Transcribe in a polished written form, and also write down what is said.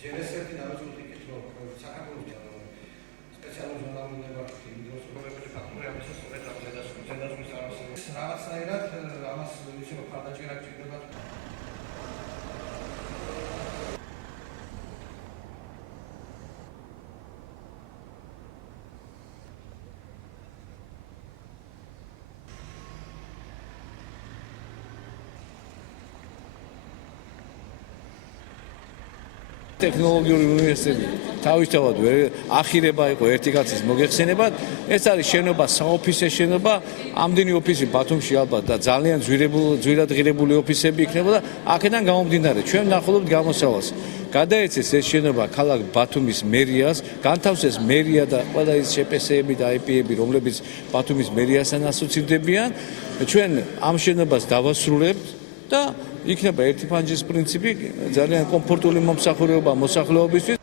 ჯერესეთი დავიწყოთ იქით, რომ საქართველოს სპეციალური ჟურნალიდება იმდროს პრობლემები ფაქტური ამისა სწორედ ამ ზედაზღვის არსებობს. რაღაცნაირად ამას ისე ხარდაჭერა გჭირდება. ტექნოლოგიური უნივერსიტეტი თავისთავად ახირება იყო ერთი კაცის მოგეხსენებათ. ეს არის შენობა, საოფისე შენობა, ამდენი ოფისი ბათუმში ალბათ და ძალიან ძვირად ღირებული ოფისები იქნებოდა. აქედან გამომდინარე, ჩვენ ვნახულობთ გამოსავალს. გადაეცეს ეს შენობა ქალაქ ბათუმის მერიას, განთავსეს მერია და ყველა ის შეპესეები და IP-ები, რომლებიც ბათუმის მერიასთან ასოცირდებიან. ჩვენ ამ შენობას დავასრულებთ და იქნება ერთი ფანჯის პრინციპი ძალიან კომფორტული მომსახურება მოსახლეობისთვის.